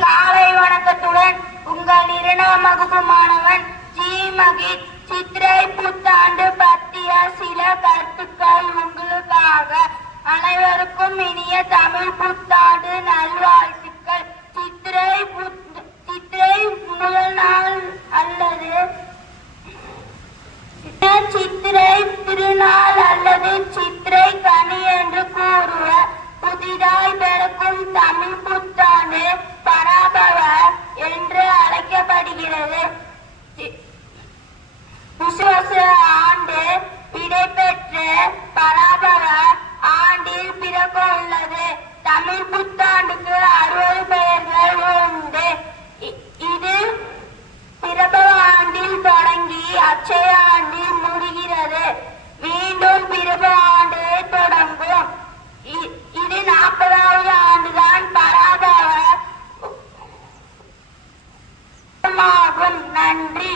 காலை வணக்கத்துடன் உங்கள் 2ஆம் வகுப்பு மாணவன் ஜி மகித். சித்திரை புத்தாண்டு பற்றிய சில கருத்துக்கள் உங்களுக்காக. அனைவருக்கும் இனிய தமிழ் புத்தாண்டு நல்வாழ்த்துக்கள். சித்திரை முதல் நாள் அல்லது சித்திரை திருநாள் அல்லது சித்திரை கனி என்று கூறுவர். புதிதாய் பிறக்கும் தமிழ் புத்தாண்டு பராபவ என்று அழைக்கப்படுகிறது. விசுவாச ஆண்டு விடைபெற்ற பராபவ ஆண்டில் பிறக்க உள்ளது. தமிழ் புத்தாண்டுக்கு 60 பெயர்கள் உண்டு. இது பிரபவ ஆண்டில் தொடங்கி அட்சய ஆண்டில் முடிகிறது. மீண்டும் பிரபவ ஆண்டு தொடங்கும். இது 40வது ஆண்டுதான் பராபவ. நன்றி.